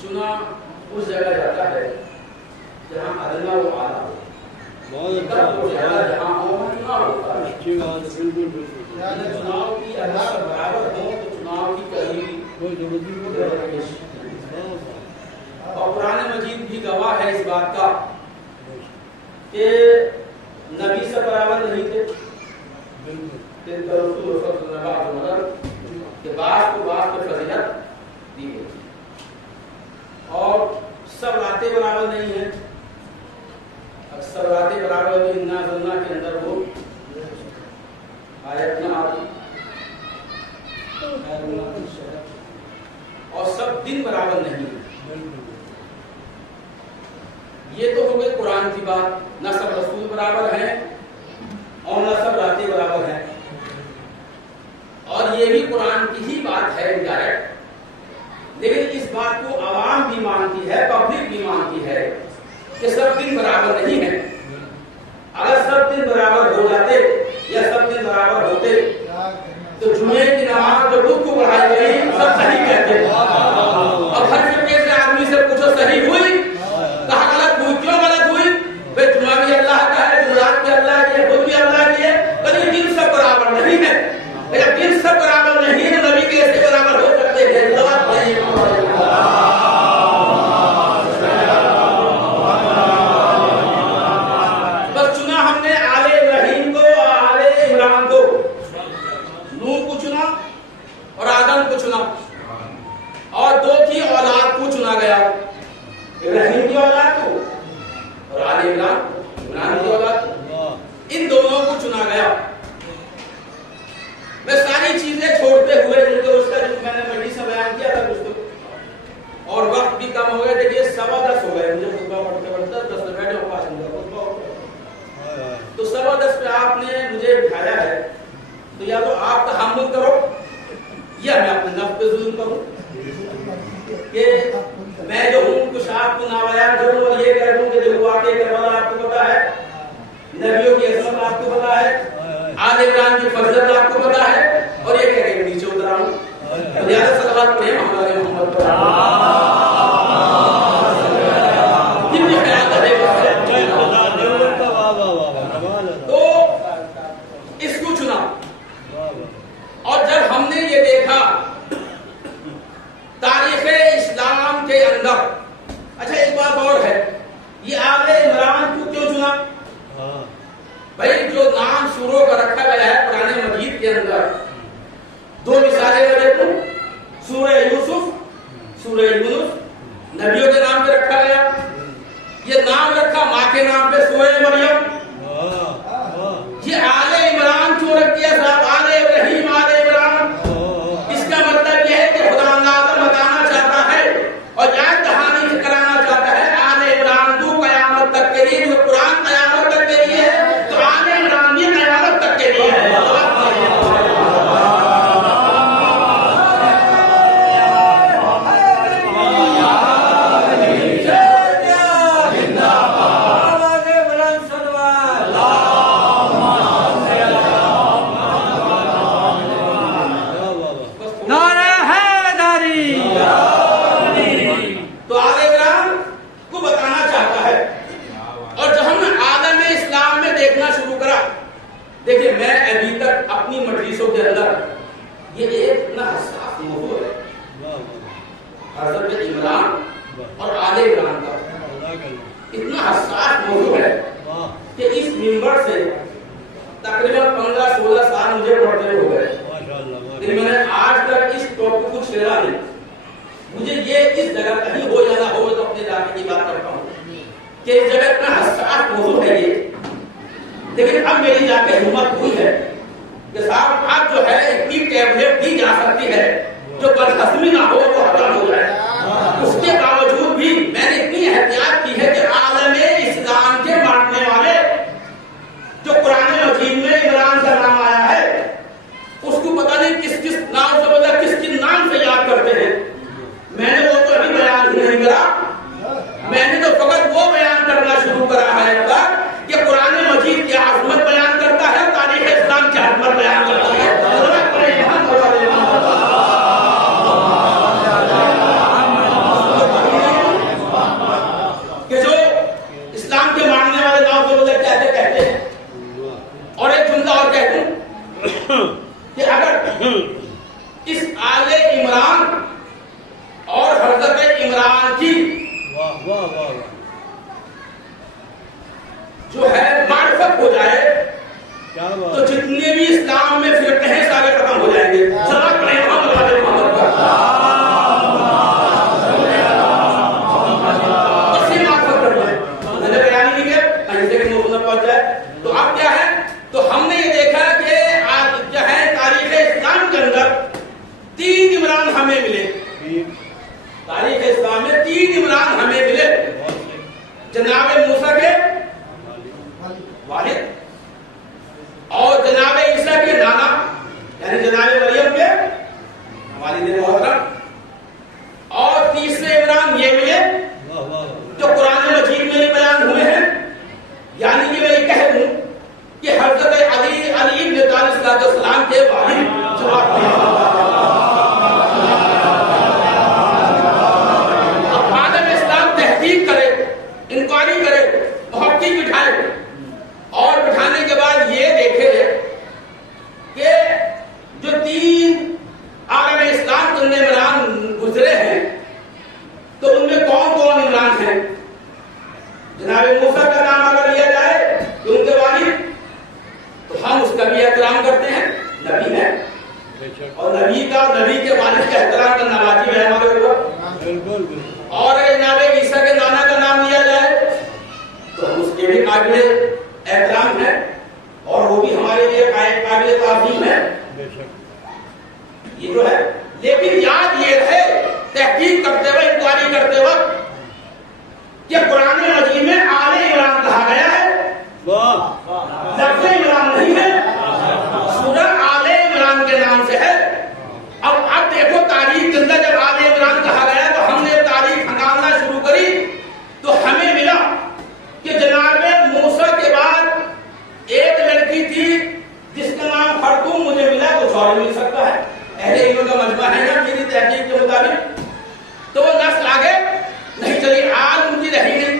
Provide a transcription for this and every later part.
چنا اس جگہ جاتا ہے جہاں ادنا و اعلیٰ ہو، جہاں ہونا ہوتا ہے۔ چناؤ کی اللہ سے برابر ہو تو چناؤ کی کہیں اور قرآن مجید بھی گواہ ہے اس بات کا کہ نبی سے برابر نہیں تھے، تلک رسول صلی اللہ علیہ وسلم کہ بعض کو بعض کو فضیلت دی گئی اور سب راتیں برابر نہیں ہیں۔ اکثر راتیں برابر ہوئی انا ظننا کے اندر وہ آیت نہ آتی اور سب دن برابر نہیں ہیں۔ یہ تو ہو گئی قرآن کی بات، نہ سب رسول برابر ہیں اور نہ سب راتیں برابر ہیں، اور یہ بھی قرآن کی ہی بات ہے انڈائریکٹ، لیکن اس بات کو عوام بھی مانتی ہے، پبلک بھی مانتی ہے کہ سب دن برابر نہیں ہے۔ اگر سب دن برابر ہو جاتے یا سب دن برابر ہوتے تو جمعے کی نماز جو خود کو پڑھائی گئی سب صحیح کہتے، اور ہر فرقے سے آدمی سے پوچھو صحیح ہوئی، کہاں غلط ہوئی، کیوں غلط ہوئی؟ بھائی جمعہ بھی اللہ کا ہے، جمعرات بھی اللہ کی ہے، خود بھی اللہ کی ہے، لیکن دن سب برابر نہیں ہے۔ جب دن سب برابر نہیں ہے، نبی کے ایسے برابر ہو سکتے ہیں؟ بس چنا ہم نے آل ابراہیم کو اور آل عمران کو، نوح کو چنا اور آدم کو چنا، اور دو کی اولاد کو چنا گیا، ابراہیم کی اولاد کو اور آل عمران کی اولاد کو، ان دونوں کو چنا گیا۔ میں ساری چیزیں چھوڑتے ہوئے اس کا جو میں نے مجھے سے بیان کیا تھا دوستوں، اور وقت بھی کم ہو گیا، دیکھیے 10:15 ہو گئے، مجھے خطبہ پڑھتے پڑھتے 10 منٹ بیٹھے اور 5 منٹ خطبہ ہو گیا، تو 10:15 پہ آپ نے مجھے بٹھایا ہے، تو یا تو آپ کا ہم پہ ظلم کروں کہ میں جو ہوں کچھ آپ کو نابیان کروں اور یہ کہہ دوں کہ دیکھو واقعہ کربلا آپ کو پتا ہے، نبیوں کی عظمت آپ کو پتا ہے، آل عمران کی فضیلت آپ کو پتا ہے، اور یہ کہہ کے نیچے اترا ہوں. لہٰذا صلوات پڑھیں ہمارے محمد پر. تو اس کو چنا. اور جب ہم نے یہ دیکھا تاریخ اسلام کے اندر، اچھا ایک بات اور ہے، یہ آل عمران کو کیوں چنا؟ بھائی جو نام سوروں کا رکھا گیا ہے قرآن مجید کے اندر، دو مثالیں میں دیکھوں، سورہ یوسف، سورہ یونس، نبیوں کے نام پہ رکھا گیا. یہ نام رکھا ماں کے نام پہ سورہ مریم. یہ آل عمران کیوں رکھ دیا صاحب؟ آل ابراہیم، آل عمران. اس کا مطلب یہ ہے کہ خدا تعالیٰ بتانا چاہتا ہے اور یاد دہانی کرانا چاہتا ہے آل عمران تو قیامت تک کے لیے. جو قرآن قیامت تک کے لیے ہے تو آل عمران بھی قیامت تک کے لیے ہے. دیکھیں میں ابھی تک اپنی مجلسوں کے اندر یہ ایک اتنا حساس موضوع ہے حضرت عمران اور آل عمران کا، اتنا حساس موضوع ہے کہ اس منبر سے تقریباً 15-16 سال مجھے پڑھتے ہو گئے، لیکن میں نے آج تک اس ٹاپک کو چھیڑا نہیں. مجھے یہ اس جگہ کہیں ہو جانا ہو تو اپنے علاقے کی بات کرتا ہوں کہ اس جگہ اتنا حساس موضوع ہے یہ. لیکن اب میری جا کے ہمت ہوئی ہے کہ صاحب اب جو ہے اتنی ٹیبلٹ دی جا سکتی ہے جو بدہضمی نہ ہو وہ ختم ہو جائے. اس کے باوجود بھی میں نے اتنی احتیاط کی ہے کہ عالم اسلام کے ماننے والے جو قرآن مجید میں عمران کا نام آیا ہے اس کو پتہ نہیں کس کس نام سے بولا، کس کس نام سے یاد کرتے ہیں. میں نے وہ تو ابھی بیان ہی نہیں کرا، میں نے تو فقط وہ بیان کرنا شروع کرا ہے کہ قرآن مجید کی عظمت بیان کرتا ہے، تاریخ اسلام کی عظمت بیان کرتا ہے. کہ جو اسلام کے ماننے والے نام سے مطلب کہتے ہیں. اور ایک جملہ اور کہہ دوں کہ اگر اس آل عمران اور حضرت عمران کی جو ہے معرفت ہو جائے تو جتنے بھی اسلام میں فرقے ہیں سارے ختم ہو جائیں گے. تو اب کیا ہے، تو ہم نے یہ دیکھا کہ آج جو ہے تاریخ اسلام کے اندر 3 عمران ہمیں ملے. تاریخ اسلام میں 3 عمران ہمیں ملے. جناب موسیٰ کے والد اور جناب عیسیٰ کے نانا یعنی جناب مریم کے والد محترم، اور تیسرے عمران یہ ملے جو قرآن مجید میں بیان ہوئے ہیں. یعنی کہ میں یہ کہہ دوں کہ حضرت علی ابن طالب علیہ السلام کے والد جواب دیں. اب عالم اسلام تحقیق کرے، انکوائری کرے، محقق بٹھائے، اور بٹھانے کے بعد یہ دیکھے کہ جو 3 عالم اسلام کے عمران گزرے ہیں تو ان میں کون کون عمران ہیں. جناب موسیٰ کا نام اگر لیا جائے تو ان کے والد، تو ہم اس کا بھی احترام کرتے ہیں، نبی ہے، اور نبی کے والد کا احترام کرنا واجب ہے ہمارے اوپر. اور اگر جناب عیسیٰ کے نانا کا نام لیا جائے تو ہم اس کے بھی قابل احترام ہے اور وہ بھی ہمارے لیے قابل تعظیم ہے. یہ جو ہے، لیکن یاد یہ رہے تحقیق کرتے ہوئے، انکوائری کرتے وقت کہ قرآن مجید میں آل عمران کہا گیا ہے، لفظ عمران نہیں ہے. سورہ آل عمران کے نام سے ہے. اب دیکھو تاریخ مفہوم مجھے ملا کچھ اور مل سکتا ہے. اہل علم کا مجمع ہے نا میری تحقیق کے مطابق. تو وہ نسل آگے نہیں چلی, آج ان کی رہی نہیں.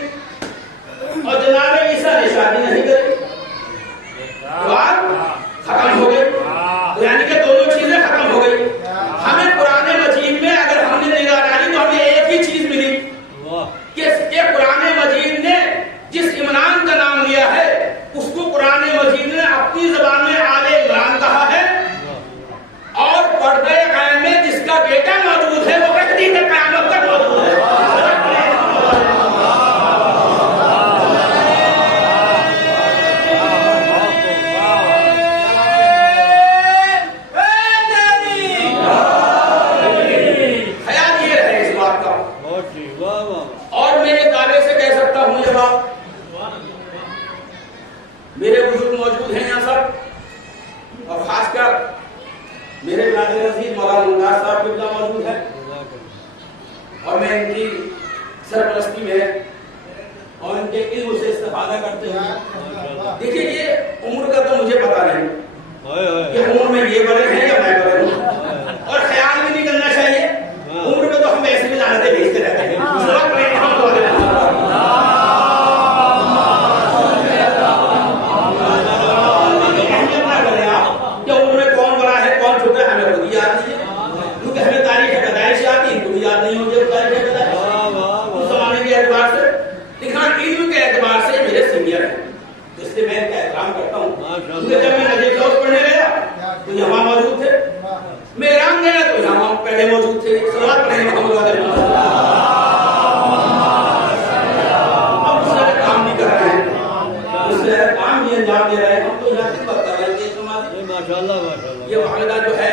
اور جناب عیسیٰ نے شادی نہیں کری, بات ختم ہو گئی. یعنی کہ دونوں چیزیں ختم ہو گئی. ہمیں قرآن مجید میں اگر ہم نے نگاہ ڈالی تو ہمیں ایک ہی چیز ملی کہ قرآن مجید نے جس عمران کا نام لیا ہے اس کو قرآن مجید نے اپنی زبان میں آل عمران کہا ہے, اور پردہ قائم میں جس کا بیٹا موجود ہے وہ رکھتی ہے قیامت تک موجود ہے. اور میں یہ دعوے سے کہہ سکتا ہوں یہ بات, میرے بزرگ موجود ہیں یہاں سب, اور خاص کر میرے برادر عزیز مولانا ممتاز صاحب قبلہ موجود ہے, اور میں ان کی سرپرستی میں اور ان کے علم سے استفادہ کرتے ہیں. دیکھیے یہ عمر کا تو مجھے پتا نہیں کہ عمر میں یہ بڑے ہیں یا میں بڑے ہوں, اور خیال بھی نہیں کرنا چاہیے. عمر میں تو ہم ایسے بھی لعنتیں بھیجتے رہتے ہیں. جب میں نجیب لوز پڑھنے گیا تو یہاں موجود تھے, میں ایران گیا تو یہاں پہلے موجود تھے. صلوات پڑھیں محمد علیہ وسلم. اب اس طرح کام بھی کر رہے ہیں, اس طرح کام بھی انجام دے رہے ہیں. ہم تو یہاں سے بات کر رہے ہیں کہ ماشاءاللہ یہ معاہدہ جو ہے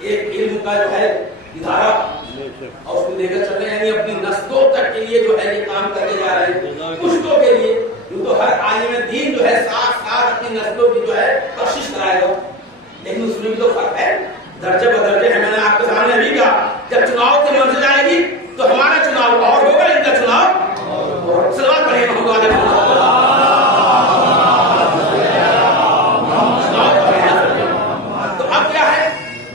ایک علم کا جو ہے ادارہ, اور اس کو لے کر چل رہے ہیں, یعنی اپنی نسلوں تک کے لیے جو ہے یہ کام کرتے جا رہے ہیں. پشتوں کے لیے تو ہر عالم دین جو ہے ساتھ ساتھ اپنی نسلوں کی جو ہے کوشش کرائے گا, لیکن اس میں بھی تو فرق ہے, درجے بدرجے ہیں. میں نے آپ کے سامنے ابھی کہا جب چناؤ کی منزل آئے گی تو ہمارا چناؤ اور ہوگا, ان کا چناؤ. صلوات پڑھیں محمد علیہ وسلم. تو اب کیا ہے,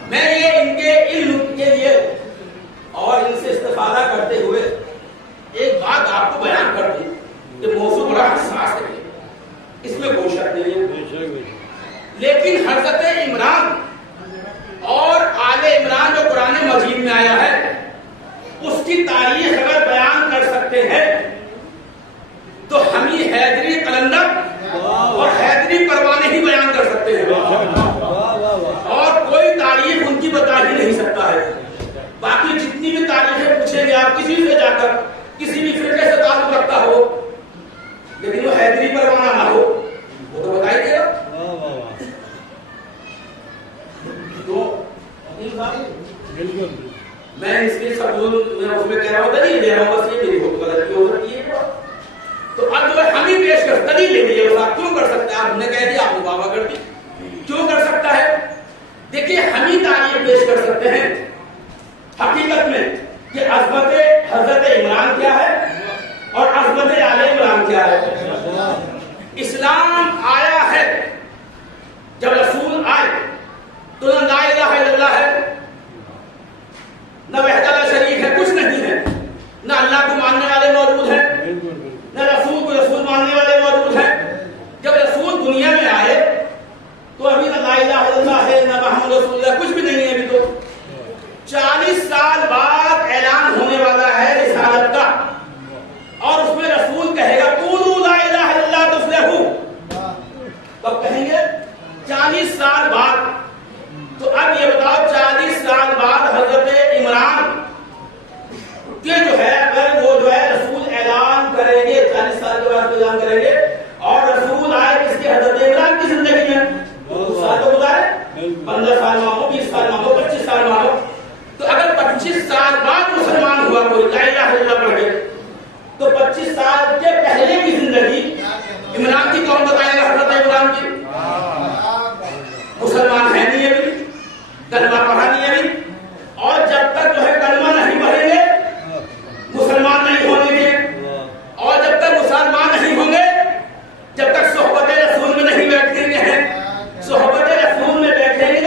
میں یہ ان کے علم کے لیے اور ان سے استفادہ کرتے ہوئے ایک بات آپ کو بیان کر دوں کہ موضوع بڑا حساس ہے, اس میں کوئی شک نہیں ہے. لیکن حضرت عمران اور آل عمران جو قرآن مجید میں آیا ہے اس کی تاریخ اگر بیان کر سکتے ہیں تو ہم ہی حیدری قلندر اور حیدری پروانے ہی بیان کر سکتے ہیں, اور کوئی تاریخ ان کی بتا ہی نہیں سکتا ہے. باقی جتنی بھی تاریخیں پوچھیں گے آپ کسی سے جا کر, کسی بھی فرقے سے تعلق رکھتا ہو, لیکن وہ حیدری پروانہ نہ ہو وہ تو بتائیے گا. تو میں اس کے سب میں اس میں کہہ رہا ہوں دلیل دے رہا ہوں, بس یہ میری بہت غلطی ہو سکتی ہے. تو اب جو ہے ہم ہی پیش کر دلیل لے لیجیے, بس آپ کیوں کر سکتے ہیں, آپ نے کہہ دیا آپ نے بابا کر دی, کیوں کر سکتا ہے. دیکھیے ہم ہی تاریخ پیش کر سکتے ہیں حقیقت میں کہ عظمت حضرت عمران کیا ہے اور عظمت آل عمران کیا ہے. اسلام آیا ہے, جب رسول آئے تو نہ لا الہ الا اللہ ہے, نہ وحدہ لا شریک ہے, کچھ نہیں ہے. نہ اللہ کو ماننے والے موجود ہیں, نہ رسول کو رسول ماننے والے موجود ہیں. جب رسول دنیا میں آئے تو ابھی نہ لا الہ الا اللہ ہے, نہ محمد رسول اللہ, کچھ بھی نہیں ہے. ابھی تو 40 سال بعد اعلان ہونے والا ہے رسالت کا, اور اس میں رسول کہے گا قولوا لا الہ الا اللہ تفلحوا. کب کہیں گے؟ 40 سال بعد. تو اب یہ بتاؤ 40 سال بعد حضرت عمران کے جو ہے اگر وہ جو ہے رسول اعلان کریں گے, 40 سال کے بعد اعلان کریں گے, اور رسول آئے کس کے حضرت عمران کی زندگی میں, تو سال تو گزارے, 15 سال مانو, 20 سال مانو, 25 سال مانو. تو اگر 25 سال بعد مسلمان ہوا کوئی لا الہ الا اللہ پڑھ کے, تو 25 سال کے پہلے کی زندگی عمران کی کون بتائے گا؟ حضرت عمران کی. مسلمان ہے نہیں ابھی, کلمہ پڑھا نہیں ابھی, اور جب تک جو ہے کلمہ نہیں پڑھیں گے مسلمان نہیں ہونے گے, اور جب تک مسلمان نہیں ہوں گے, جب تک صحبت رسول میں نہیں بیٹھیں گے, صحبت رسول میں بیٹھیں گے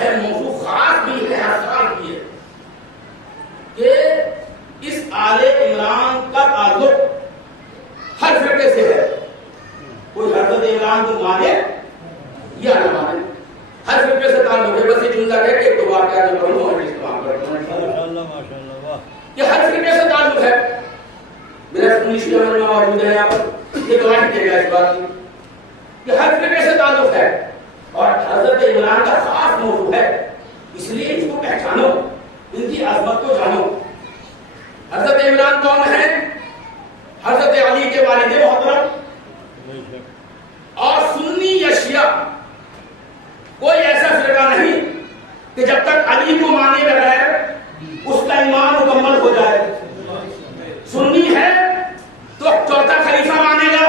ہے موضوع خاص بھی ہے، حساس بھی ہے کہ اس آل عمران کا تعلق ہر فرقے سے ہے. کوئی حضرت عمران کو مانے یا نہ مانے، ہر فرقے سے تعلق ہے. بس یہ جملہ ہے کہ ایک دو بار کیا جو پڑھوں اور استعمال کرتا ہوں، یہ ہر فرقے سے تعلق ہے. میرا سنی شیعہ میں موجود ہے یہاں پر، یہ گواہی دے گا اس بات کی کہ ہر فرقے سے تعلق ہے اور حضرت عمران کا خاص موضوع ہے. اس لیے اس کو پہچانو، ان کی عظمت کو جانو. حضرت عمران کون ہے؟ حضرت علی کے والد محترم. اور سنی یا شیعہ کوئی ایسا فرقہ نہیں کہ جب تک علی کو مانے بغیر اس کا ایمان مکمل ہو جائے. سنی ہے تو چوتھا خلیفہ مانے گا،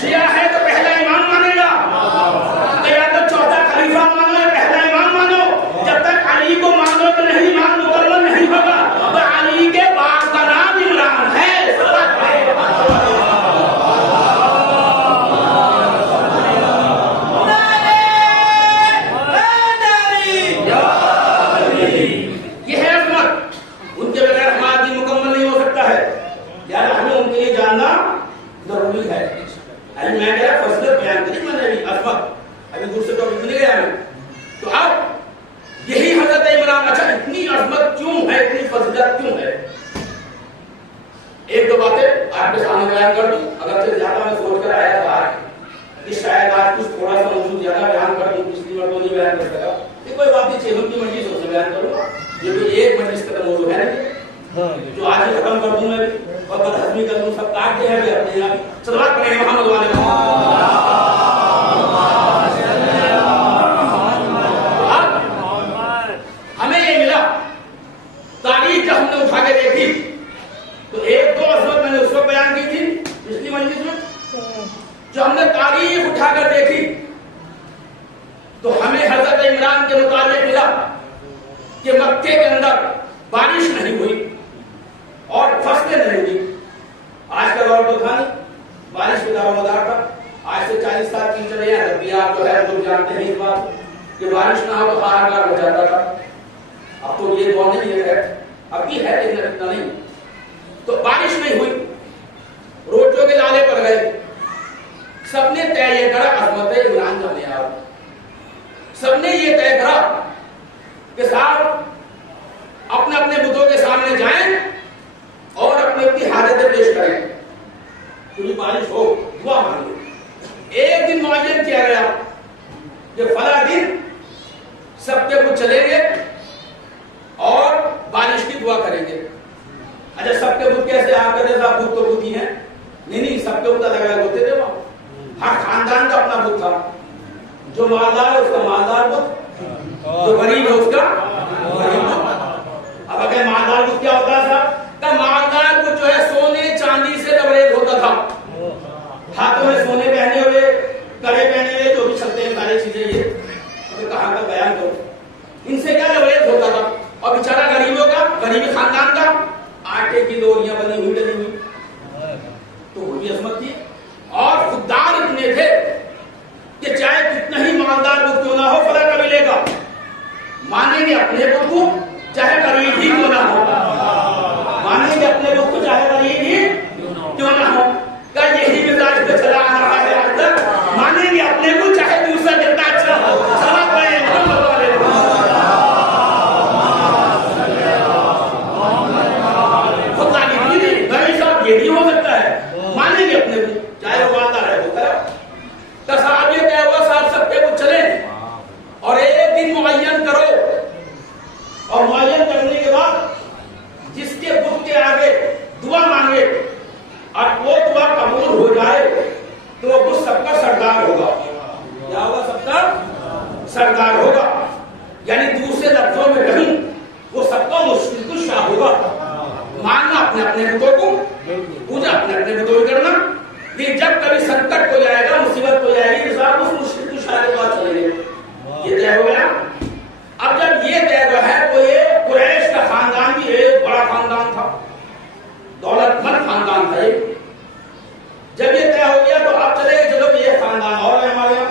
شیعہ ہے تو پہلا امام مانے گا. یا تو چوتھا خلیفہ مانو یا پہلا امام مانو. جب تک علی کو مانو تو نہیں، ایمان مکمل نہیں ہوگا. تو علی کے باپ کا نام عمران ہے. یہ ہے عظمت، ان کے بغیر ہمارا دین مکمل نہیں ہو سکتا ہے. یار ہمیں ان کے لیے جاننا ضروری ہے. ابھی میں کہہ رہا فضیلت بیان کری میں نے، ابھی عظمت ابھی دوسرے ٹاپک میں نہیں گیا میں. تو اب یہی حضرت عمران. اچھا اتنی عظمت کیوں ہے، اتنی فضیلت کیوں ہے؟ ایک دو باتیں آپ کے سامنے بیان کر دوں. اگرچہ زیادہ میں سوچ کر آیا تھا کہ شاید آج کچھ تھوڑا سا موضوع زیادہ بیان کر دوں، پچھلی بار تو نہیں بیان کر سکا. یہ کوئی بات نہیں، چھ کی مجلس اس سے بیان کروں گا. یہ بھی ایک مجلس کا موضوع ہے جو آج ہی ختم کر دوں میں بھی، اور بدہضمی کر دوں. سب کاٹ دے ہیں اپنے یہاں صلوات پڑھیں محمد والے ہمیں یہ ملا. تاریخ جب ہم نے اٹھا کے دیکھی تو ایک دو عظمت میں نے اس وقت بیان کی تھی پچھلی مجلس میں. جو ہم نے تاریخ اٹھا کر دیکھی تو ہمیں حضرت عمران کے متعلق ملا کہ مکے کے اندر بارش نہیں ہوئی اور فصلیں نہیں ہوئی. آج کا دور تو تھا نہیں، بارش کا دور مدار تھا. آج سے 40 سال کی چلے ہیں ربیات جو ہے لوگ جانتے ہیں اس بات کہ بارش نہ ہو تو ہاہاکار ہو جاتا تھا. اب تو یہ دور نہیں ہے، اب بھی ہے لیکن اتنا نہیں. تو بارش نہیں ہوئی، روڈوں کے نالے پڑ گئے. سب نے طے یہ کرا عظمت عمران کا معیار. سب نے یہ طے کرا کہ صاحب اپنے اپنے بتوں کے سامنے جائیں اور اپنی اپنی حالتیں پیش کریں. کوئی بارش ہو دعا مانگو. ایک دن معین کیا گیا کہ فلاں دن سب کے بت چلیں گے اور بارش کی دعا کریں گے. اچھا سب کے بت کیسے آپ کہتے صاحب بت تو بت ہی ہیں؟ نہیں سب کے بت الگ الگ ہوتے تھے. وہاں ہر خاندان کا اپنا بت تھا. جو مالدار ہے اس کا مالدار بت، جو غریب ہے اس کا غریب بت. اب اگر مالدار بت کیا ہوتا تھا کہ مالدار بت جو ہے سونے چاندی سے لبریز ہوتا تھا. ہاتھوں میں سونے پہنے ہوئے، کڑے پہنے ہوئے، جو بھی چلتے ہیں ساری چیزیں. یہ کہاں کا بیان کرو، ان سے کیا لبریز ہوتا تھا. اور بیچارہ غریبوں کا، غریبی خاندان کا آٹے کی لوریاں بنی ہوئی ڈلی ہوئی. تو وہ بھی عظمت تھی. اور خوددار اتنے تھے کہ چاہے کتنا ہی مالدار بت کیوں نہ ہو فلاں قبیلے کا، مانیں گے اپنے بت کو چاہے غریب ہی کیوں نہ ہو. مانیں گے اپنے بت کو چاہے غریب ہی کیوں نہ ہو. کیا یہی مزاج پہ چلا آ رہا ہے آج تک؟ مانیں گے اپنے کو چاہے دوسرا کتنا اچھا ہو. سلام پڑھیں محمد والے. یہ نہیں ہو سکتا ہے. مانیں گے اپنے کو چاہے وہ مالدار ہے وہ طرف. تو صاحب یہ کہہ ہوا صاحب سب کے کچھ چلیں اور ایک دن معین کرو. اور معین کرنے کے بعد جس کے بت کے آگے دعا مانگے اور وہ دعا قبول ہو جائے تو وہ بت سب کا سردار ہوگا. کیا ہوگا؟ سب کا سردار ہوگا. یعنی دوسرے لفظوں میں کہیں وہ سب کا مشکل کشا ہوگا. ماننا اپنے اپنے بتوں کو، پوجا اپنے اپنے بتوں کی کرنا. لیکن جب کبھی سنکٹ ہو جائے گا، مصیبت ہو جائے گی تو صاحب اس مشکل کشا کے پاس چلیں گے. یہ طے ہو گیا. اب جب یہ طے ہوا ہے تو یہ قریش کا خاندان بھی ایک بڑا خاندان تھا، دولت مند خاندان تھا. یہ جب یہ طے ہو گیا تو اب چلے چلو یہ خاندان اور ہے ہمارے یہاں.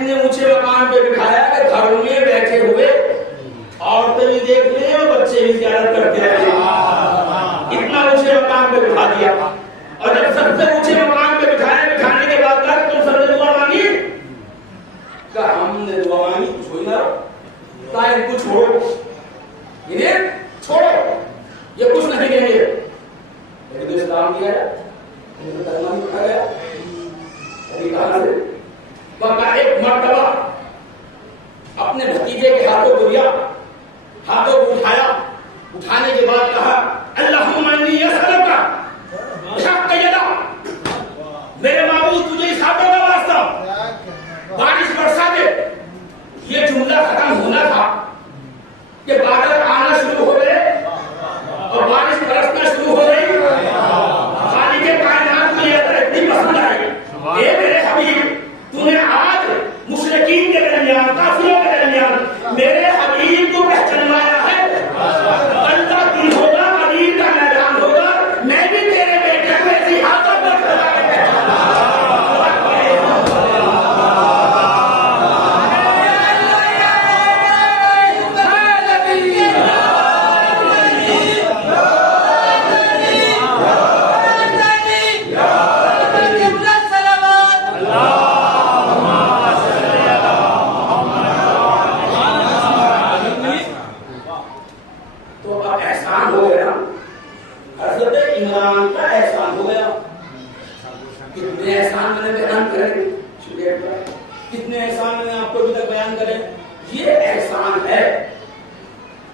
اتنے اونچے مقام پہ بٹھایا کہ گھروں میں بیٹھے ہوئے عورتیں بھی دیکھ لیں اور بچے بھی زیارت کرتے رہے. اتنا اونچے مقام پہ بٹھا دیا. اور جب سب سے اونچے مقام پہ بٹھایا, بٹھانے کے بعد کہا تم سب نے دعا مانگی؟ کہا ہم نے دعا مانگی, کچھ ہوئی نہ. کہا ان کو چھوڑو, انہیں چھوڑو, یہ کچھ نہیں کہیں گے. لیکن تو اسلام کیا ہے, انہیں تو کلمہ نہیں پڑھا گیا. ابھی کہاں سے وہاں ایک مرتبہ اپنے بھتیجے کے ہاتھوں کو دیا, ہاتھوں کو اٹھایا, اٹھانے کے بعد کہا اللہم انی اسألک بحق یدا, میرے معبود تجھے اس ہاتھوں کا واسطہ بارش برسا دے. یہ جملہ ختم ہونا تھا کہ بادل آنا شروع ہو گئے اور بارش برسنا شروع ہو گئی. خالق کائنات کو یہ اتنی پسند آئی, اے میرے حبیب تو نے آج مشرکین کے درمیان, کافروں کے درمیان میرے حبیب کو پہچانوایا ہے. بندہ دل ہوگا, قدیر کا میدان ہوگا, میں بھی تیرے بیٹے کو ایسی ہاتھوں پر کھلا کے پہچانا. کتنے احسان میں آپ کو ابھی تک بیان کریں. یہ احسان ہے,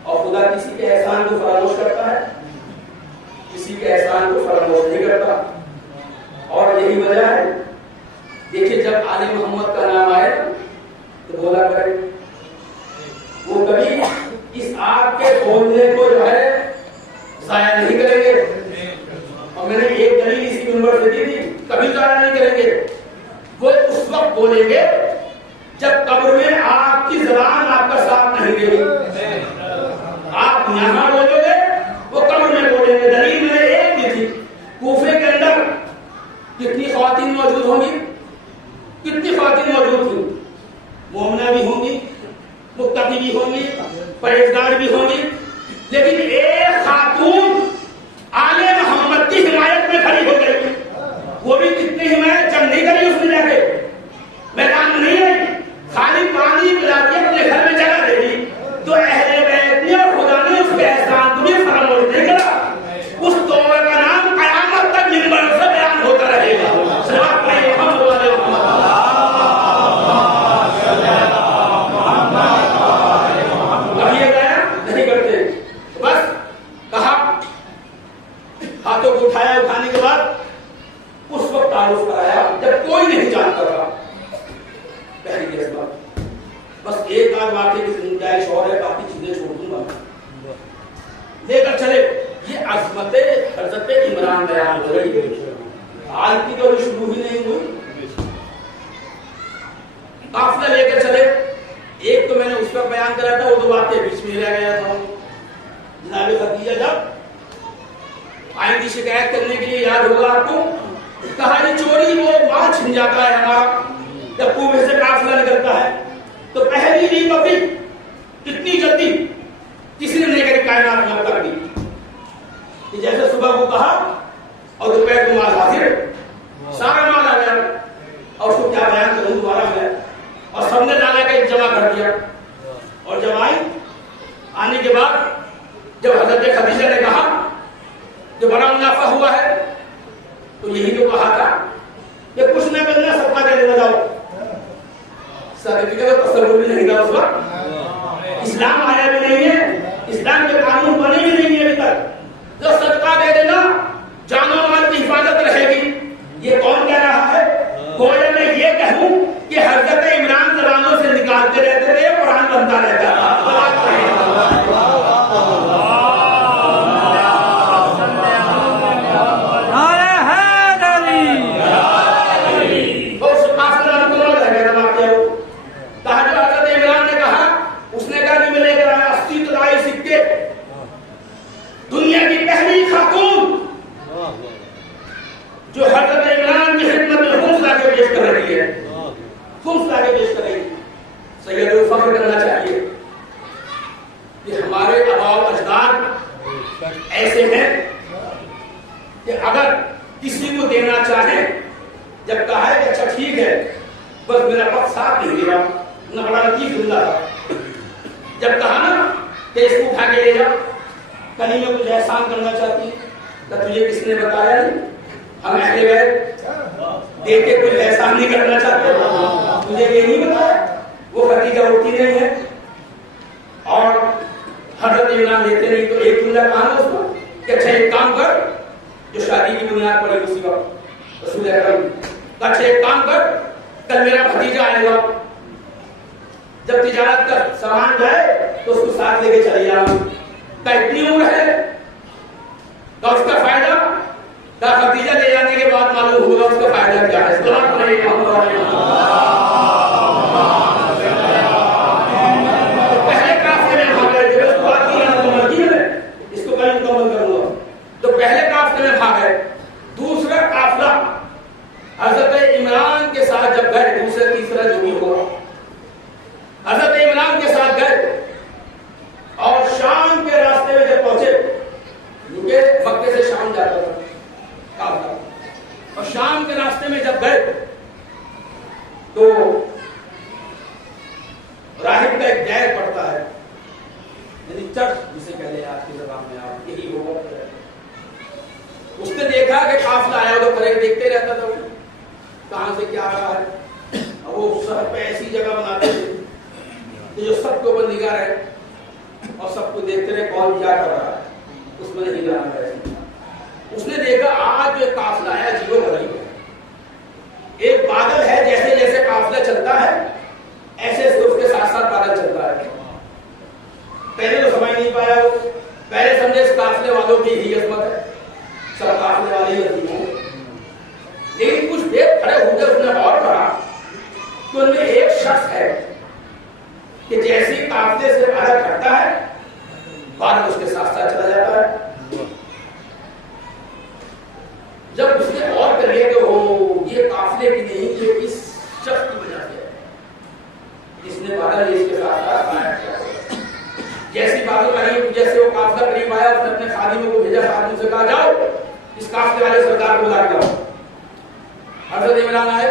اور خدا کسی کے احسان کو فراموش کرتا ہے, کسی کے احسان کو فراموش نہیں کرتا. اور یہی وجہ ہے, دیکھیے جب آل محمد کا نام آئے تو بولا کرے, وہ کبھی اس آگ کے کھولنے کو جو ہے ضائع نہیں کریں گے. اور میں نے ایک دلیل اسی منبر سے دی تھی, کبھی ضائع نہیں کریں گے. وہ اس وقت بولیں گے جب قبر میں آپ کی زبان آپ کا ساتھ نہیں دے گی. آپ یہاں بولو گے, وہ قبر میں بولیں گے. دلیل میں نے ایک دی تھی, کوفے کے اندر کتنی خواتین موجود ہوں گی, کتنی خواتین موجود تھیں. مومنہ بھی ہوں گی, متقی بھی ہوں گی, پرہیزگار بھی ہوں گی, لیکن ایک خاتون آل محمد کی حمایت میں کھڑی ہو گئی. وہ بھی کتنی حمایت, جنگ نہیں کری اس نے, جا کے میدان میں نہیں رہی, خالی پانی پلا کے اپنے گھر میں جگہ دے دی. تو اہل بیت نے اور خدا نے اس کے احسان کو بھی فراموش نہیں کرا. اس توبہ کا نام قیامت تک منبر سے بیان ہوتا رہے گا. ابھی یہ گیا نہیں کرتے, بس کہا, ہاتھوں کو اٹھایا, اٹھانے کے بعد اس وقت تعارف کرایا جب کوئی نہیں جانتا تھا. پہلی جذبہ بس ایک آدھ واقعے کی گنجائش اور ہے, باقی چیزیں چھوڑ دوں گا. لے کر چلے, یہ عظمت حضرت عمران بیان ہو رہی ہے. حال کی تو شروع ہی نہیں ہوئی. قافلہ لے کر چلے. ایک تو میں نے اس وقت بیان کرا تھا, وہ دو باتیں بیچ میں رہ گیا تھا. جناب خدیجہ جب آئی کی شکایت کرنے کے لیے, یاد ہوگا آپ کو, کہا یہ چوری وہ مال چھن جاتا ہے ہمارا جب کنویں سے قافلہ نکلتا ہے. تو پہلی نیند ابھی کتنی جلدی کسی نے نہیں کری کائنات میں کر دی کہ جیسے صبح کو کہا اور دوپہر کو مال حاضر, سارا مال آ گیا. اور اس کو کیا بیان کروں دوبارہ میں, اور سب نے ڈالا کہ جمع کر دیا. اور جب آنے کے بعد جب حضرت خدیجہ نے کہا جو بڑا منافع ہوا ہے, تو یہی جو کہا تھا کہ کچھ نہ کرنا, سب کا دینے جاؤ. سرٹیفکیٹ کا تصور بھی نہیں تھا اس وقت, اسلام آیا بھی نہیں ہے, اسلام کے قانون بنے بھی نہیں ہے ابھی تک. جو صدقہ دے دینا جان و مال کی حفاظت رہے گی. یہ کون کہہ رہا ہے؟ گویا میں یہ کہوں کہ حضرت عمران زبانوں سے نکالتے رہتے تھے, قرآن بنتا رہتا تھا. دنیا کی پہلی سید کو فخر کرنا چاہیے کہ ہمارے آباء و اجداد ایسے ہیں کہ اگر کسی کو دینا چاہیں، جب کہا ہے کہ اچھا ٹھیک ہے بس میرا وقت ساتھ نہیں دے رہا، نہ بڑا لطیف اللہ تھا، جب کہا نا کہ اس کو اٹھا کے لے جا، کہیں میں کچھ احسان کرنا چاہتی ہے تو تجھے کس نے بتایا نہیں؟ ہم اہل بیت دیکھ کے کچھ احسان نہیں کرنا چاہتے، تجھے یہ نہیں بتایا؟ وہ خدیجہ اٹھتی نہیں ہے اور حضرت عمران لیتے نہیں، تو ایک جملہ کہا نا اس کو کہ اچھا ایک کام کر، جو شادی کی بنیاد پڑی اسی وقت رسول اکرم کا، اچھا ایک کام کر، کل میرا بھتیجا آئے گا، جب تجارت کا سامان جائے تو اس کو ساتھ لے کے چلے جانا، کا اتنی عمر ہے تو اس کا فائدہ کا بھتیجا لے جانے کے بعد معلوم ہوگا اس کا فائدہ کیا ہے۔ پہلے کافلے میں بھاگ رہے تھے، اس کو آتی ہے تو مرضی ہے، اس کو کل مکمل کروں گا، تو پہلے کافلے میں بھاگ گئے، دوسرا قافلہ حضرت عمران کے ساتھ جب گئے، دوسرا تیسرا جو بھی ہوا حضرت عمران کے ساتھ گئے اور شام کے راستے میں جب پہنچے، کیونکہ مکے سے شام جاتا تھا قافلہ، اور شام کے راستے میں جب گئے تو راہب کا ایک دیر پڑتا ہے، یعنی چرچ جسے کہتے ہیں آج کی زبان میں، آپ یہی ہوگا، اس نے دیکھا کہ قافلہ آیا تو پھر دیکھتے رہتا تھا وہ کہاں سے کیا آ رہا ہے، اور وہ سر پہ ایسی جگہ بناتے تھے کہ جو سب کو اوپر نگاہ رہے اور سب کو دیکھتے رہے کون کیا کر رہا ہے، اس میں نہیں جانا ہے۔ اس نے دیکھا آج جو قافلہ آیا عجیب و غریب ہے، ایک بادل ہے، جیسے جیسے قافلہ چلتا ہے ایسے اس کے ساتھ ساتھ بادل چلتا ہے۔ پہلے تو سمجھ نہیں پایا وہ، پہلے سمجھے اس قافلے والوں کی ہی عظمت ہے، سب قافلے والے ہی عظیم ہیں، لیکن کچھ دیر کھڑے ہو کر اس نے غور کرا کہ ان میں ایک شخص ہے کہ جیسی قافلے سے الگ کرتا ہے بادل اس کے ساتھ ساتھ چلا جاتا ہے۔ جب اس نے غور کر لیا کہ وہ یہ قافلے کی نہیں، یہ اس شخص کی وجہ سے ہے جس نے بادل اس کے ساتھ ساتھ آیا کیا۔ جیسی بادل قریب، جیسے وہ قافلہ قریب آیا، اس نے اپنے خادموں کو بھیجا، خادموں سے کہا جاؤ اس قافلے والے سردار کو لا کے لاؤ۔ حضرت عمران آئے،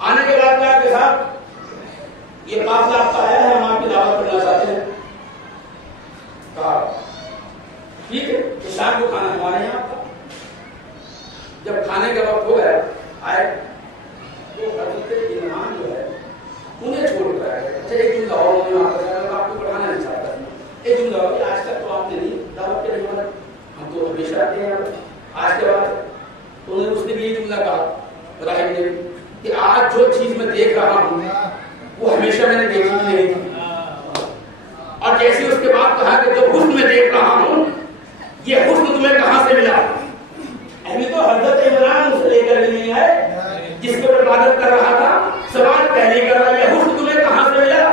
آنے کے بعد کہا کہ صاحب یہ قافلہ آپ کا آیا ہے، ہم آپ کی دعوت کرنا چاہتے ہیں۔ کہا ٹھیک ہے، تو شام کو کھانا ہمارے یہاں کا۔ جب کھانے کا وقت ہو گیا آئے تو حضرت عمران جو ہے انہیں چھوڑ کر آئے۔ اچھا ایک جملہ اور میں آپ کو پڑھانا نہیں چاہتا، ایک جملہ اور، آج تک تو آپ نے نہیں دعوت کے نہیں، ہم تو ہمیشہ آتے ہیں آج کے بعد، تو اس نے یہ جملہ کہا راہب نے کہ آج جو چیز میں دیکھ رہا ہوں وہ ہمیشہ میں نے دیکھی نہیں تھی، اور جیسے اس کے بعد کہا کہ جو حسن میں دیکھ رہا ہوں یہ حسن تمہیں کہاں سے ملا؟ ابھی تو حضرت عمران اسے لے کر نہیں آئے جس کے اوپر عبادت کر رہا تھا، سوال پہلے کر رہا ہے یہ حسن تمہیں کہاں سے ملا؟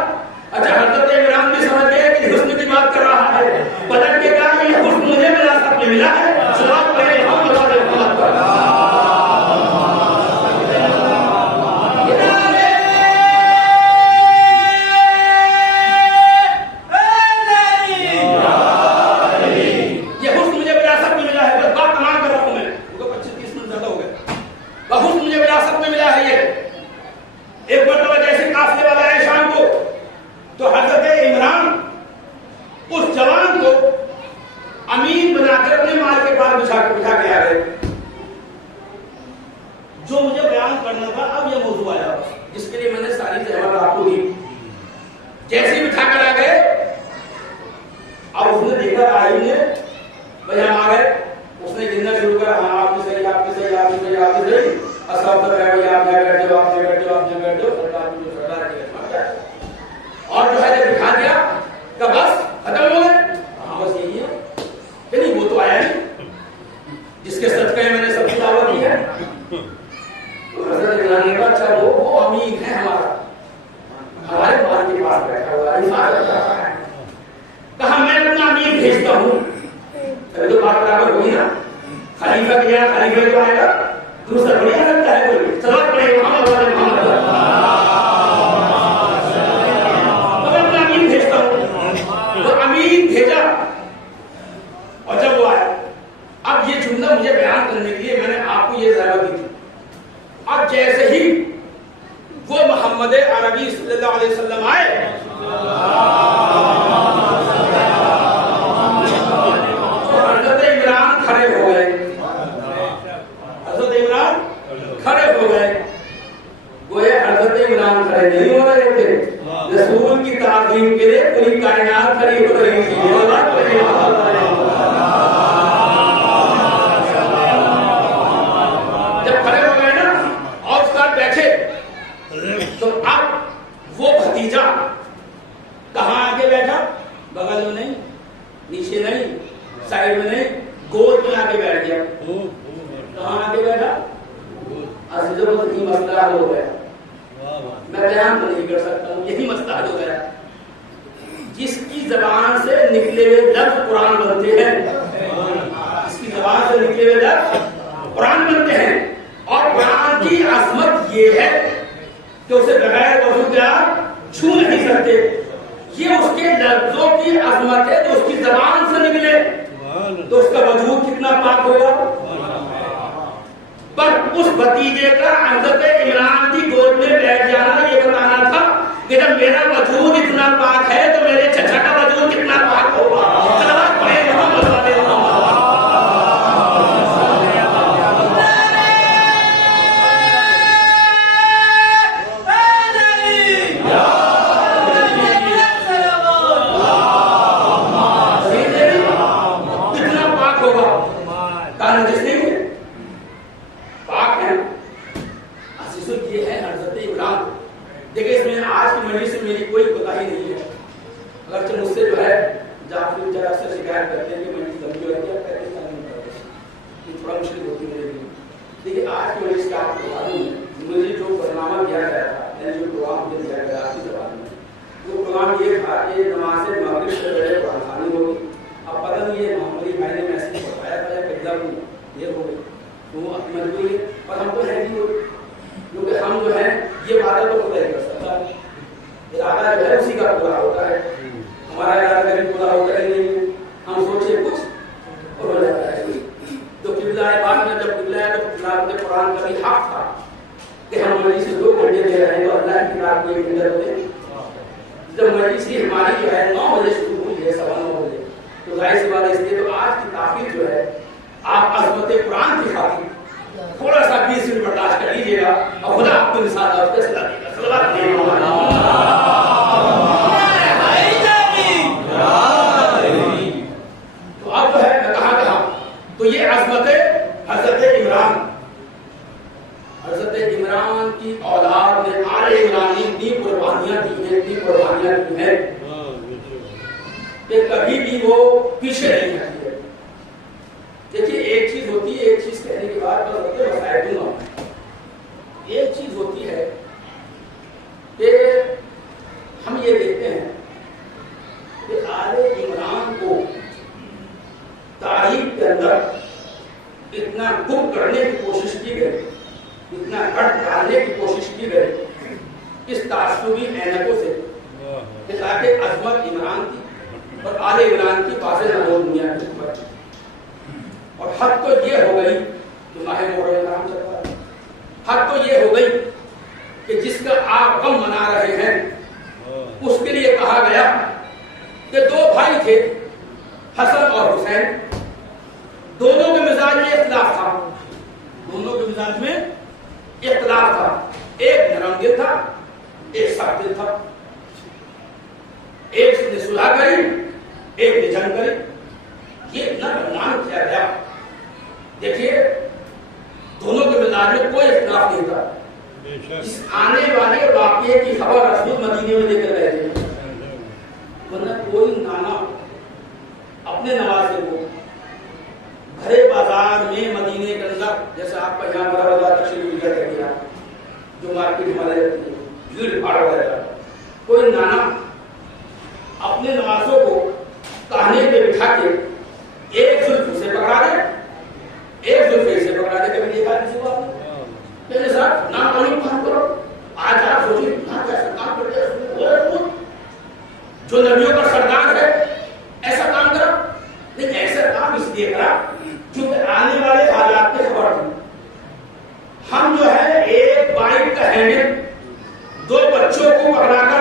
اچھا حضرت عمران بھی سمجھ گئے کہ حسن کی بات کر رہا ہے، پلٹ کے کہا یہ حسن مجھے ملا، سب میں ملا ہے، سوال پہلے ہم بتا دیں بات کر رہا ہے۔ ایک مرتبہ جیسے قافلے والا ہے شام کو، تو حضرت عمران اس جوان کو امین بنا کر اپنے مال کے پاس بٹھا کے آ گئے۔ جو مجھے بیان کرنا تھا اب یہ موضوع آیا جس کے لیے میں نے ساری زحمت آپ کو دی۔ جیسے ہی بٹھا کر آ گئے، اب اس نے دیکھا راہب نے بھائی ہم آ گئے، اس نے گننا شروع کرا، ہاں آپ کی صحیح، آپ کی صحیح، آپ کی صحیح، آپ کی صحیح، اور جو ہے جب دکھا دیا کہ بس ختم ہو گئے، ہاں بس یہی ہے کہ نہیں، وہ تو آیا نہیں جس کے صدقے میں نے سب کی دعوت دی ہے۔ حضرت عمران نے کہا اچھا وہ امین ہے ہمارا، ہمارے مال کے پاس بیٹھا ہوا ہے، کہا میں اپنا امین بھیجتا ہوں، ابھی تو بات برابر ہوئی نا، خلیفہ کیا خلیفہ جو آئے گا دوسرا بڑھیا کرتا ہے کوئی، سلام پڑھے محمد اللہ علیہ وسلم آئے تو حضرت عمران کھڑے ہو گئے. حضرت عمران کھڑے ہو گئے. گویا حضرت عمران کھڑے نہیں ہو رہے تھے, رسول کی تعظیم کے لیے پوری کائنات کھڑی ہو رہی تھی. جب کھڑے ہو گئے نا اور اس پر بیٹھے تو اب وہ بھتیجا کہاں آگے بیٹھا؟ بغل میں نہیں, نیچے نہیں, سائڈ میں نہیں, گود میں آگے بیٹھ گیا. کہاں آگے بیٹھا؟ عزیزوں کو یہی مسئلہ حل ہو گیا. میں بیان تو نہیں کر سکتا ہوں, یہی مسئلہ حل ہو گیا. جس کی زبان سے نکلے ہوئے لفظ قرآن بنتے ہیں, جس کی زبان سے نکلے ہوئے لفظ قرآن بنتے ہیں, اور قرآن کی عظمت یہ ہے کہ اسے بغیر وضو کے آپ چھو نہیں سکتے. یہ اس کے لفظوں کی عظمت ہے جو اس کی زبان سے نکلے تو اس کا وجود کتنا پاک ہوگا. پر اس بھتیجے کا حضرت عمران کی گود میں بیٹھ جانا یہ بتانا تھا کہ جب میرا وجود اتنا پاک ہے تو میرے چچا کا وجود کتنا پاک ہوگا. جو نبیوں کا سردار ہے ایسا کام کرو، لیکن ایسا کام اس لیے کرا کیونکہ آنے والے حالات کی خبر تھی. ہم جو ہے ایک بائک کا ہینڈل دو بچوں کو پکڑا کر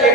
1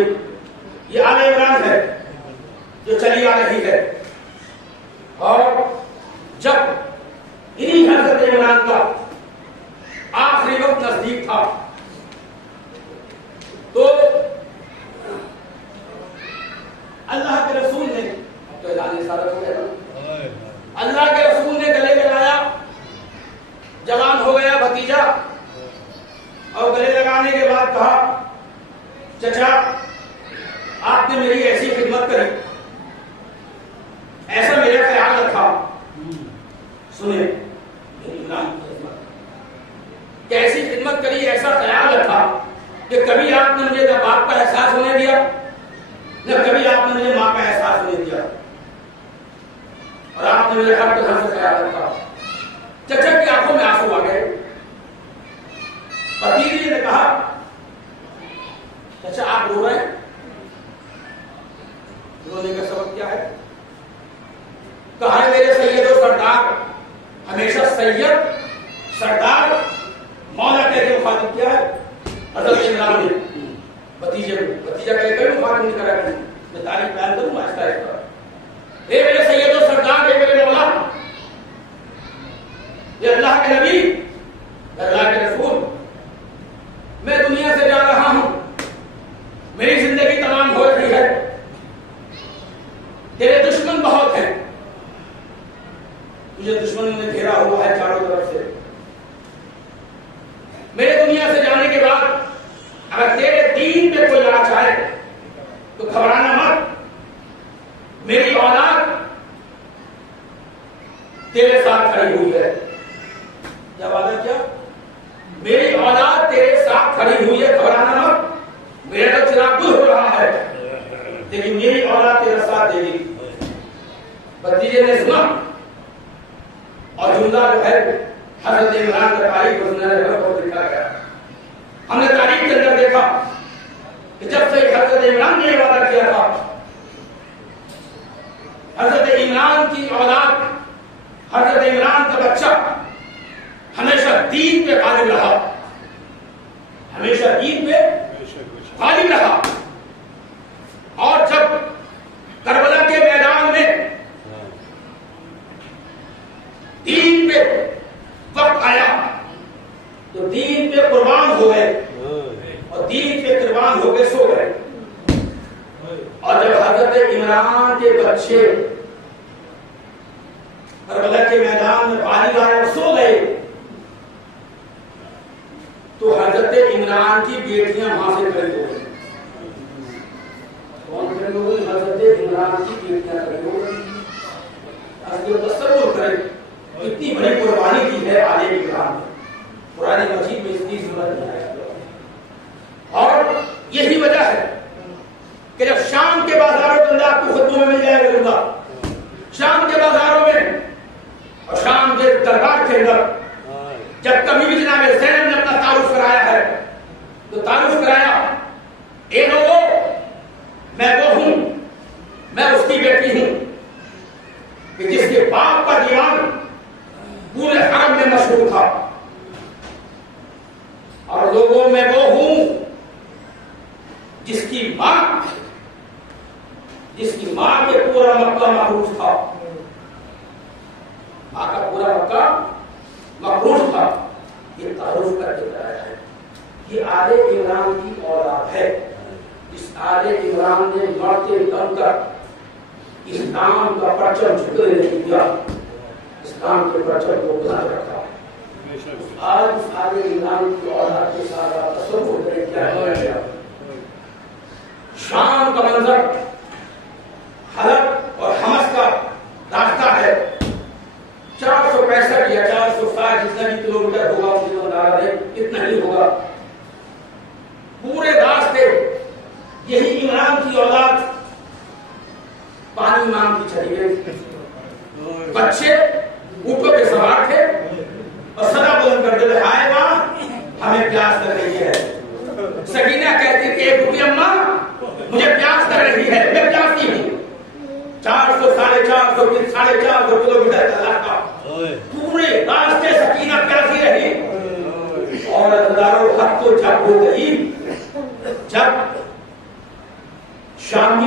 ہوئی. یہ آل عمران ہے جو چلی آ رہی ہے. اور جب انہی حضرت عمران کا آخری وقت نزدیک تھا تو اللہ کے رسول نے, تو اعلان رسالت ہو گیا نا, اللہ کے رسول نے گلے لگایا, جوان ہو گیا بھتیجا, اور گلے لگانے کے بعد کہا چچا آپ نے میری ایسی خدمت کری, ایسا میرا خیال رکھا, سنیں کیسی خدمت کری, ایسا خیال رکھا کہ کبھی آپ نے مجھے نہ باپ کا احساس ہونے دیا, نہ کبھی آپ نے مجھے ماں کا احساس ہونے دیا, اور آپ نے مجھے ہر طرح سے خیال رکھا. چچا کی آنکھوں میں آنسو آ گئے. بھتیجے نے کہا چچا آپ رو رہے ہیں, رونے کا سبب کیا ہے؟ کہا ہے میرے سید و سردار, ہمیشہ سید سردار مولا کہہ کے مخاطب کیا ہے حضرت عمران نے بھتیجا کہہ کر مخاطب نہیں کرا. میں تاریخ بیان کروں آہستہ آہستہ. اے میرے سید و سردار, اے میرے مولا, یہ اللہ کے نبی, اللہ کے رسول, میں دنیا سے جا رہا ہوں, میری زندگی تمام ہو رہی ہے, تیرے دشمن بہت ہیں, تجھے دشمنوں نے گھیرا ہوا ہے چاروں طرف سے. میرے دنیا سے جانے کے بعد اگر تیرے دین پہ کوئی آ جائے تو گھبرانا مت, میری اولاد تیرے ساتھ کھڑی ہوئی ہے. کیا وعدہ کیا؟ میری اولاد تیرے ساتھ کھڑی ہوئی ہے, گھبرانا مت. میرا تو چراغ گل ہو رہا ہے لیکن میری اولاد تیرا ساتھ دے گی. بھتیجے نے سنا اور جملہ جو ہے حضرت عمران کا تاریخ کو لکھا گیا. ہم نے تاریخ کے اندر دیکھا کہ جب سے حضرت عمران نے وعدہ کیا تھا, حضرت عمران کی اولاد, حضرت عمران کا بچہ ہمیشہ دین پہ غالب رہا, ہمیشہ دین پہ غالب رہا. اور جب کربلا کے میدان میں دین پہ وقت آیا تو دین پہ قربان ہو گئے, اور دین پہ قربان ہو کے سو گئے. اور جب حضرت عمران کے بچے کربلا کے میدان میں غالب آئے اور سو گئے تو حضرت عمران کی بیٹیاں وہاں سے کھڑی ہو گئی. کون کھڑی ہو گئی؟ حضرت عمران کی بیٹیاں کھڑی ہو گئی. تصور کریں اتنی بڑی قربانی کی ہے آل عمران نے, قرآن مجید میں اس کی ضرورت نہیں ہے. اور یہی وجہ ہے کہ جب شام کے بازاروں کے اندر آپ کو خطبوں میں مل جائے گا جملہ, شام کے بازاروں میں اور شام کے دربار کے اندر جب کبھی بھی جناب زینب نے اپنا تعارف کرایا ہے تو تعارف کرایا, اے لوگوں میں وہ ہوں, میں اس کی بیٹی ہوں کہ جس کے باپ کا دیوان پورے حرم میں مشہور تھا, اور لوگوں میں وہ ہوں جس کی ماں کے پورا مکہ محروف تھا, ماں کا پورا مکہ محروف تھا. یہ تعارف کر کے بتایا ہے. یہ آل عمران کی اولاد ہے. اس آل عمران نے مرتے دم تک اسلام کا پرچم جھکنے نہیں دیا, اسلام کے پرچم کو بلند رکھا. آج اس آل عمران کی اولاد کے سارا تصور کریں کیا ہے. شام کا منظر, حلب اور حمص کا راستہ ہے, 465 یا 460 جتنا بھی کلومیٹر ہوگا مجھے تو اندازہ نہیں, اتنا ہی ہوگا. پورے راستے یہی عمران کی اولاد پانی مانگ کی چلی گئی. بچے اوپر کے سوار تھے اور صدا بلند کر دیتے, ہائے ماں ہمیں پیاس لگ رہی ہے. سکینہ کہتی کہ ایک روپیہ ماں مجھے پیاس لگ رہی ہے, میں پیاسی ہوں. 400 450 کلومیٹر کا راستہ, پورے راستے سکینہ پیاسی رہی. اور ہزاروں حد تو جب ہو گئی جب شام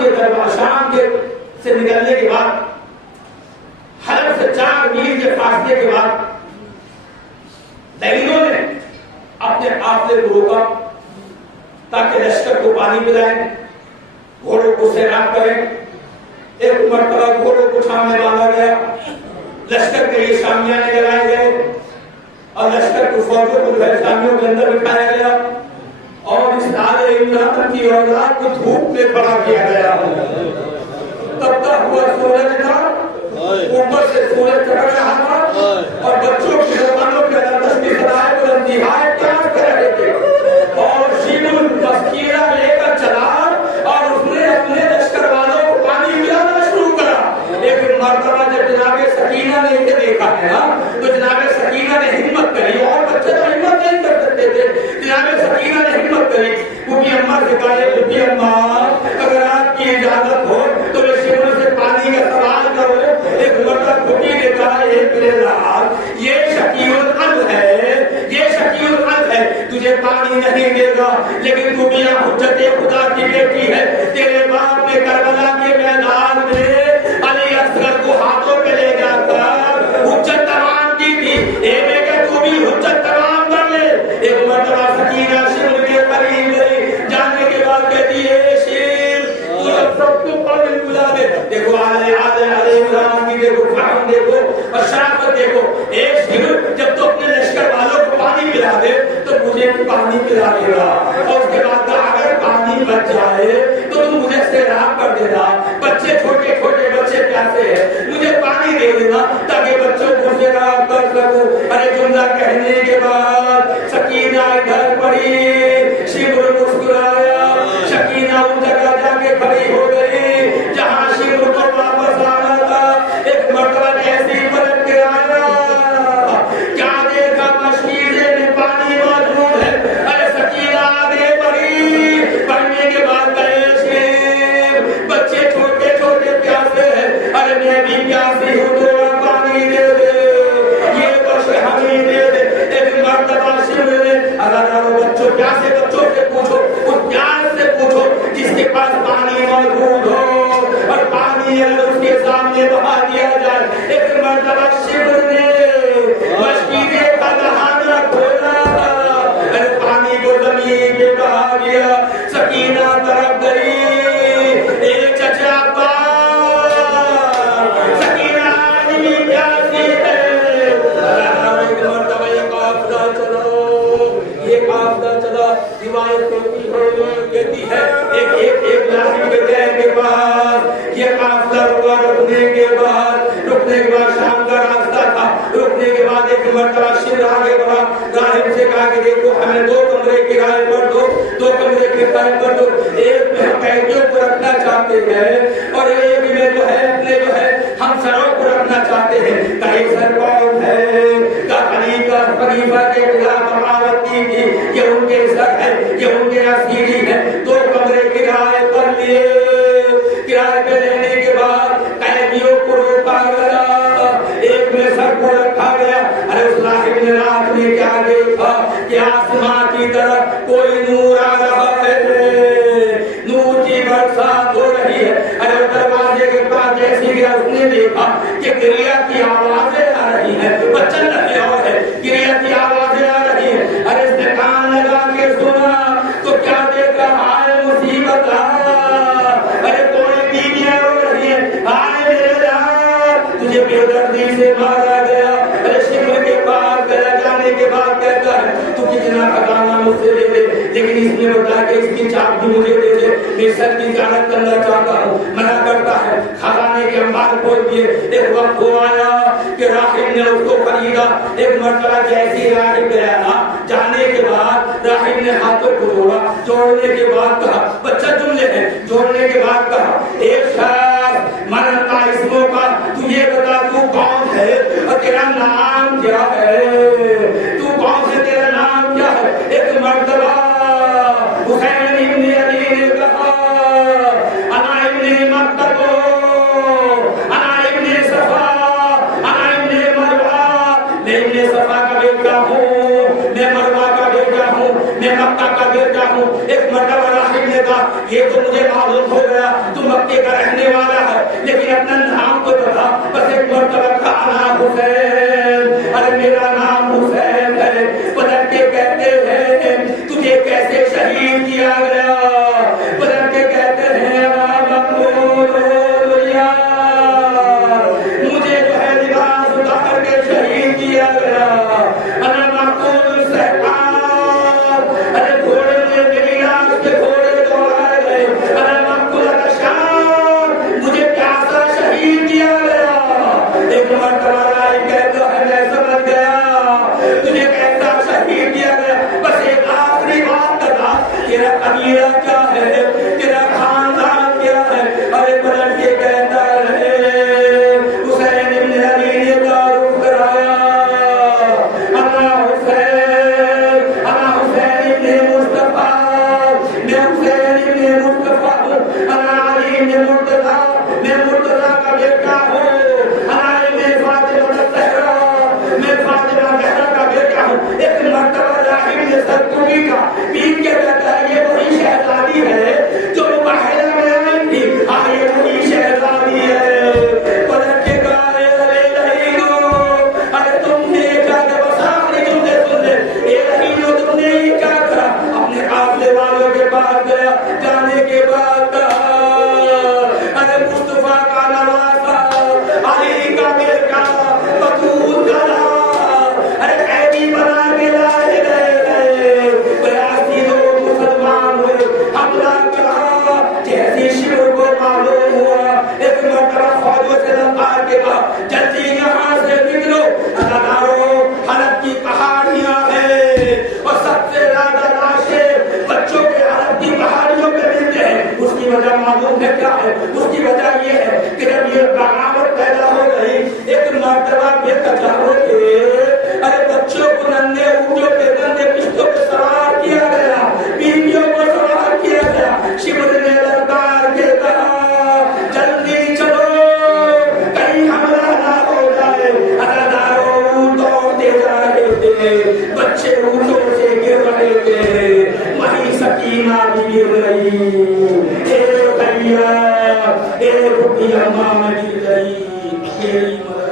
کے دربار شام کے سے نکلنے کے بعد حلب سے 4 میل کے فاصلے کے بعد لائنوں نے اپنے قافلے کو روکا تاکہ لشکر کو پانی پلائیں، گھوڑوں کو سیراب کریں۔ ایک مرتبہ گھوڑوں کو چھاؤں میں باندھا گیا، لشکر کے لیے شامیانے لگائے گئے اور لشکر کو فوجوں کو شامیوں کے اندر بٹھایا گیا اور اس آلے عمران کی اولاد کو دھوپ میں کھڑا کیا گیا۔ تبتا ہوا سورج تھا، اوپر سے سورج چڑھ رہا تھا اور بچوں کی زبانوں کے اندر تسبیح خدائے بلندی ہائے پیار کر رہے تھے اور شیمون مسکیرہ لے کر چلا اور اس نے اپنے لشکر والوں کو پانی پلانا شروع کرا۔ ایک مرتبہ جب جناب سکینہ نے اسے دیکھا ہے تو جناب سکینہ نے ہمت کری، اور بچے تو ہمت نہیں کر سکتے تھے، جناب سکینہ نے ہمت کری، بوبی اماں سے کہا بوبی اماں اگر آپ کی اجازت ہو تو میں شیمون سے پانی کا سوال کروں۔ ایک مرتبہ بوبی نے کہا یہ شقی القلب ہے، یہ شقی القلب ہے، تجھے پانی نہیں دے گا، لیکن تو میاں حجت خدا کی بیٹی ہے، تیرے باپ نے کربلا کے میدان میں علی اصغر کو ہاتھوں پہ لے جا کر حجت تمام کی تھی، اے بیٹا تو بھی حجت تمام کر لے۔ ایک مرتبہ سکینہ شمر کے قریب گئی، جانے کے بعد کہتی ہے شیر تو سب کو پانی پلا دے۔ دیکھو علیہ عمران کی دیکھو فہم دیکھو اور شرافت دیکھو، ایک شیر جب تو اپنے لشکر والوں کو پانی پلا دے تو مجھے بھی پانی پلا دے گا، اور اس کے بعد اگر پانی بچ جائے تو تم مجھے سیراب کر دینا، بچے چھوٹے چھوٹے بچے پیاسے ہیں، مجھے پانی دے دینا تاکہ بچوں کو سیراب کر سکوں۔ ارے جملہ کہنے کے بعد سکینہ ادھر پڑی، شیور مسکرایا، سکینہ ان جگہ جا کے کھڑی ہو گئی جہاں شیور کو واپس آنا تھا۔ ایک مرتبہ ایسی پلٹ کے آیا، کیا دیکھا مشکیزے میں پانی موجود ہے۔ ارے سکینہ آگے بڑھی، بڑھنے کے بعد گئے شیر، بچے چھوٹے چھوٹے پیاسے ہیں، ارے میں بھی پیاسی ہوں تو پانی دے دے، یہ بخش ہمیں دے دے۔ ایک مرتبہ شیر نے اگر بچوں پیاسے بچوں سے پوچھو، اس پیاس سے پوچھو جس کے پاس پانی موجود ہو اور پانی اگر اس کے سامنے بہا دیا جائے۔ ایک مرتبہ شیر نے مشکیزے کا دہانہ کھولا، پانی کو زمین پہ بہا دیا۔ سکینہ طرف گئی، اے چچا پاس، سکینہ آدمی پیاسی ہے۔ ایک مرتبہ یہ قافلہ چلا، روایت کہتی ہے ایک لاہم کے دیر کے بعد یہ قافلہ رکنے کے بعد شام کا راستہ تھا، رکنے کے بعد ایک مرتبہ شیر آگے بڑھا، راہب سے کہا کہ دیکھو ہمیں 2 کمرے کرائے پر دو، 2 کمرے کرائے پر دو، ایک میں ہم قیدیوں کو رکھنا چاہتے ہیں اور ایک میں جو ہے اپنے جو ہے ہم سروں کو رکھنا چاہتے ہیں۔ کہیں سر کون ہے؟ خلیفہ کے خلاف بغاوت کی تھی، یہ ان کے سر ہے، یہ ان کے اسیری ہے۔ 2 کمرے کرائے پر لیے، کرائے پہ لینے کے بعد قیدیوں کو روکا گیا، ایک میں سر کو رکھا گیا۔ ارے اس راہب نے رات میں کیا دیکھا کہ آسمان کی طرف کوئی نور آ رہا ہے، نور کی برسات ہو رہی ہے۔ ارے دروازے کے پاس جیسی گیا اس نے دیکھا کہ گریا کی آوازیں آ رہی ہیں، بچن رہے اور ہے گریا کی آوازیں آ رہی ہیں۔ ارے اس نے کان لگا کے سنا تو کیا دیکھا، آئے مصیبت ارے کوئی بیویاں رو رہی ہیں، آئے میرے یار تجھے بے دردی سے مارا گیا۔ ارے شمر کے پاس گیا، جانے کے بعد کہتا ہے تو کتنا خزانہ مجھ سے لے لے، لیکن اس نے بتایا کہ اس کی چاپ بھی مجھے دے دے، میں سر کی زیارت کرنا چاہتا ہوں۔ منع کرتا ہے، خزانے کے انبار کھول دیے۔ ایک وقت وہ آیا کہ راہب نے اس کو خریدا۔ ایک مرتبہ جیسی راہب گیا نا، جانے کے بعد راہب نے ہاتھوں کو جوڑا، جوڑنے کے بعد کہا، بچہ جملے ہیں، جوڑنے کے بعد کہا ایک شخص مرتا اسموں کا، تو یہ بتا تو کون ہے اور تیرا نام کیا ہے، تو کون ہے، تیرا نام کیا ہے۔ ایک مرتبہ حسین ابن علی نے کہا انا ابن مکتب، انا ابن صفا، انا ابن مروہ، میں ابن صفا کا بیٹا ہوں، میں مروہ کا بیٹا ہوں، میں مکہ کا بیٹا ہوں۔ ایک مرتبہ راہب نے کہا یہ تو مجھے معلوم ہو گیا تو مکے کا رہنے والا ہے، لیکن اپنا نام تو بتا۔ بس ایک مرتبہ کہا انا حسین، ارے میرا نام حسین ہے۔ پلٹ کے کہتے ہیں تجھے کیسے شہید کیا گیا؟ پلٹ کے کہتے ہیں مجھے جو ہے لباس اتار کے شہید کیا گیا۔ ارے گھوڑے میں میری لاش کے گھوڑے دوڑائے گئے، ارے مقتول کا شام مجھے پیاسا شہید کیا گیا۔ ایک مرتبہ رائی کہتا ہے میں سمجھ گیا تجھے کیسا شہید کیا گیا، بس ایک آخری بات بتا، تیرا قبیلہ کیا ہے، تیرا خاندان کیا ہے؟ ارے پلٹ کے کہتا ہے حسین ابن علی نے تعارف کرایا، انا حسین، انا حسین ابن مصطفیٰ، میں حسین ابن مصطفیٰ ہوں، انا علی ابن مرتضیٰ، میں مرتضیٰ کا بیٹا ہوں، انا ابن فاطمہ الزہرا، میں فاطمہ زہرا کا بیٹا ہوں۔ ایک مرتبہ راہب نے سرکوبی کا پیر کے کہتا ہے یہ وہی شہزادی ہے جو مباحلہ میں آئی تھی، ہاں یہ وہی شہزادی ہے۔ پلٹ کے کہا ارے رہینو، ارے تم نے کیا کہ بس آخری جملے سن لے، اے رہینو تم نے یہ کیا کرا؟ اپنے قافلے والوں کے پاس گیا، جانے کے بعد کہا ارے مصطفیٰ کا نواسا، علی کا بیٹا، بطول کا لالا، ارے قیدی بنا کے لائے گئے، بیاسی لوگ مسلمان ہوئے، حملہ کرا۔ جیسی شیعوں کو معلوم ہوا، ایک مرتبہ فوجوں سے للکار کے کہا جلدی یہاں سے نکلو، اداروں حلب کی پہاڑیاں ہیں اور سب سے زیادہ لاشیں بچوں کے حلب کی پہاڑیوں پہ ملتے ہیں۔ اس کی وجہ معلوم ہے کیا ہے؟ اس کی وجہ یہ ہے کہ جب یہ بغاوت پیدا ہو گئی، ایک مرتبہ یہ کچاروں کے ارے بچوں کو ننھے اونٹوں پہ ننھے پشتوں پہ سوار کیا گیا، بیویوں کو سوار کیا گیا۔ شبر نے للکار کے کہا جلدی چلو کہیں حملہ نہ ہو جائے۔ اداروں دوڑتے جا رہے تھے، بچے اونٹوں سے گر رہے تھے، وہیں سکینہ بھی گر رہی، ایک بھیا ایک بھیا ماں میں گر گئی، میری مدد